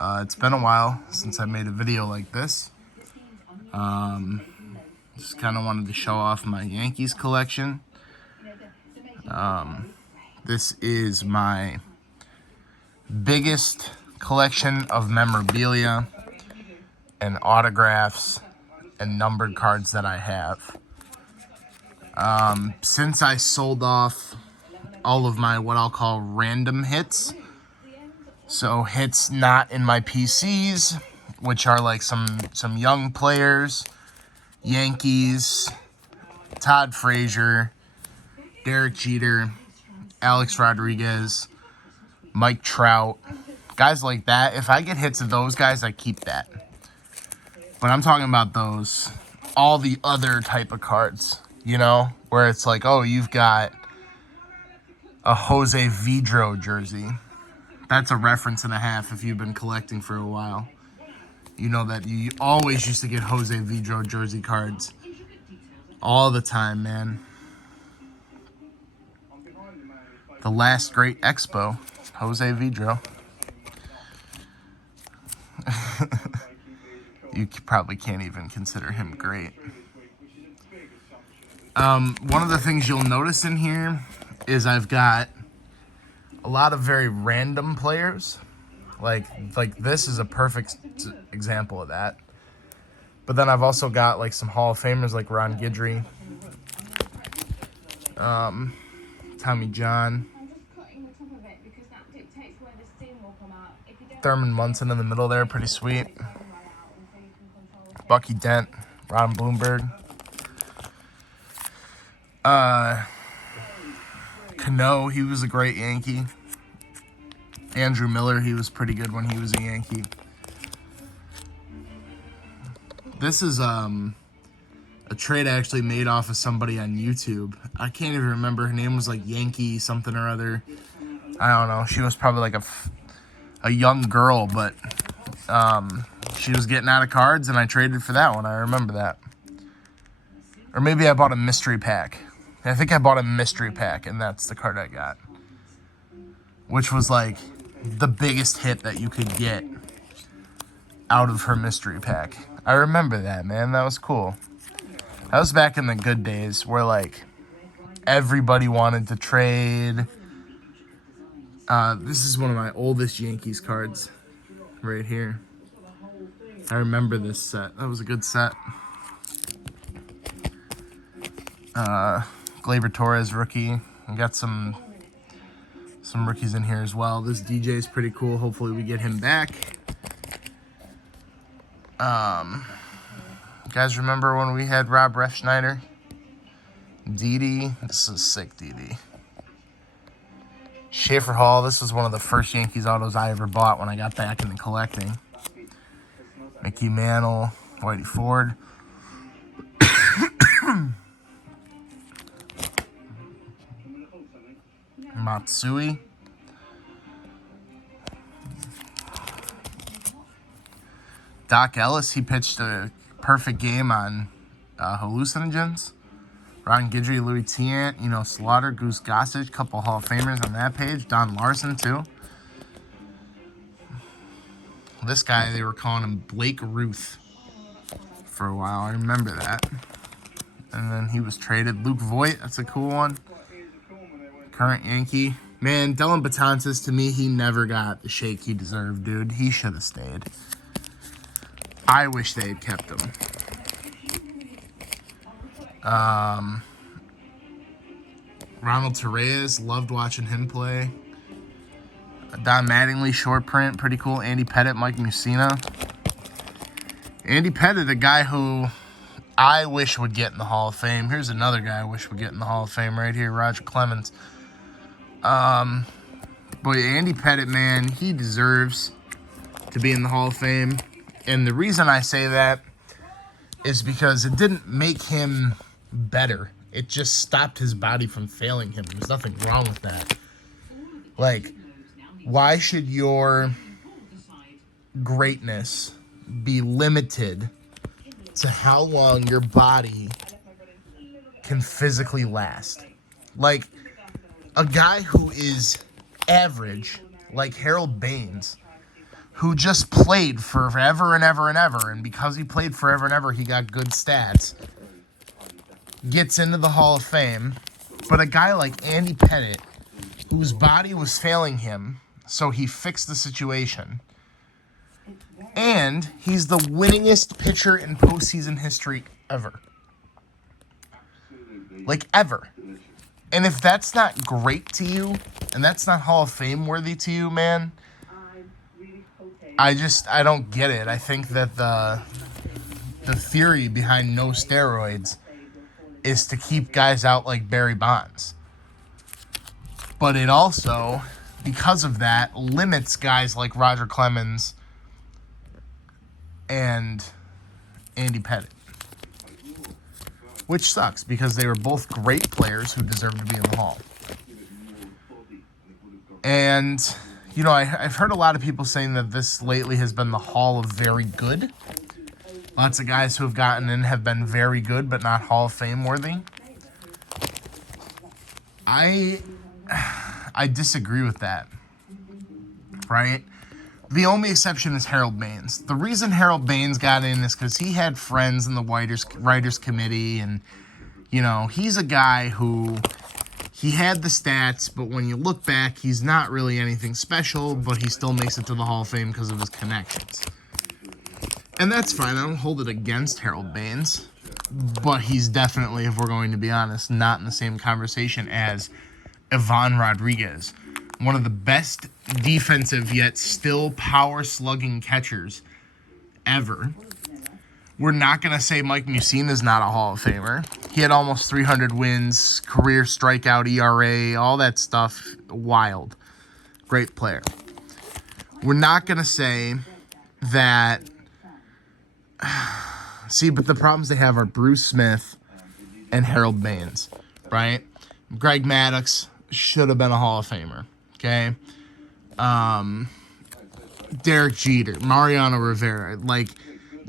It's been a while since I made a video like this. Just kind of wanted to show off my Yankees collection. This is my biggest collection of memorabilia and autographs and numbered cards that I have. Since I sold off all of my what I'll call random hits, so hits not in my PCs, which are like some young players, Yankees, Todd Frazier, Derek Jeter, Alex Rodriguez, Mike Trout, guys like that. If I get hits of those guys, I keep that. But I'm talking about those, all the other type of cards, you know, where it's like, oh, you've got a Jose Vidro jersey. That's a reference and a half if you've been collecting for a while. You know that you always used to get Jose Vidro jersey cards. All the time, man. The last great expo, Jose Vidro. You probably can't even consider him great. One of the things you'll notice in here is I've got a lot of very random players. Like this is a perfect example of that. But then I've also got like some Hall of Famers like Ron Guidry, Tommy John, Thurman Munson in the middle there, pretty sweet. Bucky Dent, Ron Bloomberg. Cano, he was a great Yankee. Andrew Miller, he was pretty good when he was a Yankee. This is a trade I actually made off of somebody on YouTube. I can't even remember. Her name was like Yankee something or other. I don't know. She was probably like a young girl, but she was getting out of cards, and I traded for that one. I remember that. Or maybe I bought a mystery pack. I think I bought a mystery pack, and that's the card I got. Which was like the biggest hit that you could get out of her mystery pack. I remember that, man. That was cool. That was back in the good days where, like, everybody wanted to trade. This is one of my oldest Yankees cards right here. I remember this set. That was a good set. Gleyber Torres rookie. We got some rookies in here as well. This DJ is pretty cool. Hopefully we get him back. You guys remember when we had Rob Refschneider? Didi. This is sick, Didi. Schaefer Hall. This was one of the first Yankees autos I ever bought when I got back into collecting. Mickey Mantle. Whitey Ford. Matsui. Doc Ellis, he pitched a perfect game on hallucinogens. Ron Guidry, Louis Tiant, Slaughter, Goose Gossage, couple Hall of Famers on that page. Don Larson, too. This guy, they were calling him Blake Ruth for a while. I remember that. And then he was traded. Luke Voigt, that's a cool one. Current Yankee. Man, Dellin Betances, to me, he never got the shake he deserved, dude. He should have stayed. I wish they had kept him. Ronald Torreyes, loved watching him play. Don Mattingly, short print, pretty cool. Andy Pettitte, Mike Mussina. Andy Pettitte, a guy who I wish would get in the Hall of Fame. Here's another guy I wish would get in the Hall of Fame right here, Roger Clemens. Boy, Andy Pettitte, man, he deserves to be in the Hall of Fame. And the reason I say that is because it didn't make him better. It just stopped his body from failing him. There's nothing wrong with that. Like, why should your greatness be limited to how long your body can physically last? Like, a guy who is average, like Harold Baines, who just played forever and ever and ever, and because he played forever and ever, he got good stats, gets into the Hall of Fame. But a guy like Andy Pettitte, whose body was failing him, so he fixed the situation, and he's the winningest pitcher in postseason history ever. Like, ever. And if that's not great to you, and that's not Hall of Fame worthy to you, man, I don't get it. I think that the theory behind no steroids is to keep guys out like Barry Bonds. But it also, because of that, limits guys like Roger Clemens and Andy Pettitte. Which sucks, because they were both great players who deserve to be in the Hall. And, you know, I've heard a lot of people saying that this lately has been the Hall of very good. Lots of guys who have gotten in have been very good, but not Hall of Fame worthy. I disagree with that, right? The only exception is Harold Baines. The reason Harold Baines got in is because he had friends in the writers committee, and, you know, he's a guy who, he had the stats, but when you look back, he's not really anything special, but he still makes it to the Hall of Fame because of his connections. And that's fine. I don't hold it against Harold Baines, but he's definitely, if we're going to be honest, not in the same conversation as Ivan Rodriguez, one of the best defensive yet still power slugging catchers ever. We're not going to say Mike Mussina is not a Hall of Famer. He had almost 300 wins, career strikeout ERA, all that stuff. Wild. Great player. We're not going to say that... See, but the problems they have are Bruce Smith and Harold Baines, right? Greg Maddux should have been a Hall of Famer, okay? Derek Jeter, Mariano Rivera, like,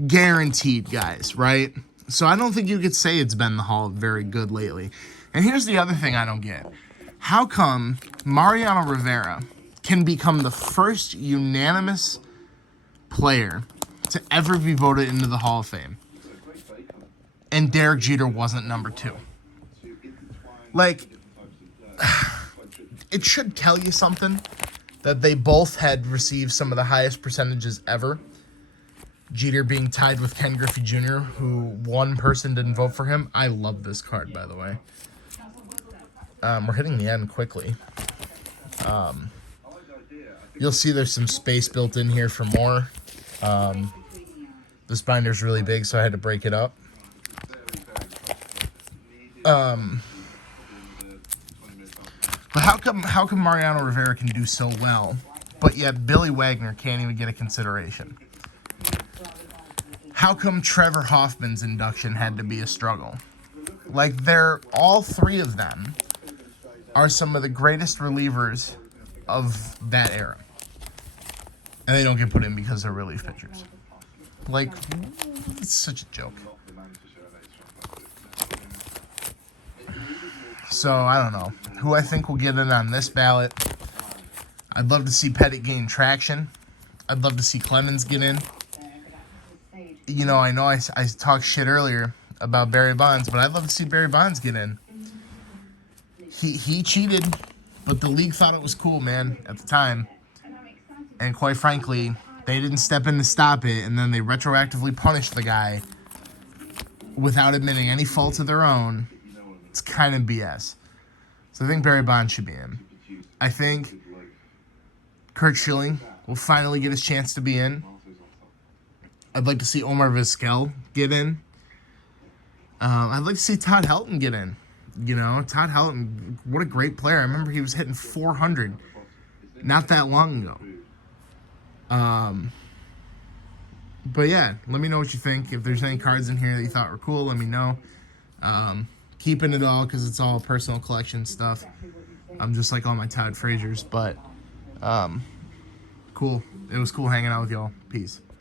guaranteed guys, right? So I don't think you could say it's been the Hall very good lately. And here's the other thing I don't get. How come Mariano Rivera can become the first unanimous player to ever be voted into the Hall of Fame, and Derek Jeter wasn't number 2? Like, it should tell you something that they both had received some of the highest percentages ever. Jeter being tied with Ken Griffey Jr., who one person didn't vote for him. I love this card, by the way. We're hitting the end quickly. You'll see there's some space built in here for more. This binder's really big, so I had to break it up. But how come Mariano Rivera can do so well, but yet Billy Wagner can't even get a consideration? How come Trevor Hoffman's induction had to be a struggle? Like, all three of them are some of the greatest relievers of that era. And they don't get put in because they're relief pitchers. Like, it's such a joke. So, I don't know. Who I think will get in on this ballot. I'd love to see Pettitte gain traction. I'd love to see Clemens get in. You know I talked shit earlier about Barry Bonds, but I'd love to see Barry Bonds get in. He cheated, but the league thought it was cool, man, at the time. And quite frankly, they didn't step in to stop it, and then they retroactively punished the guy without admitting any fault of their own. It's kind of BS. So I think Barry Bonds should be in. I think Curt Schilling will finally get his chance to be in. I'd like to see Omar Vizquel get in. I'd like to see Todd Helton get in. You know, Todd Helton, what a great player. I remember he was hitting 400 not that long ago. But yeah, let me know what you think. If there's any cards in here that you thought were cool, let me know. Keeping it all because it's all personal collection stuff. I'm just like all my Todd Frazier's, but cool. It was cool hanging out with y'all. Peace.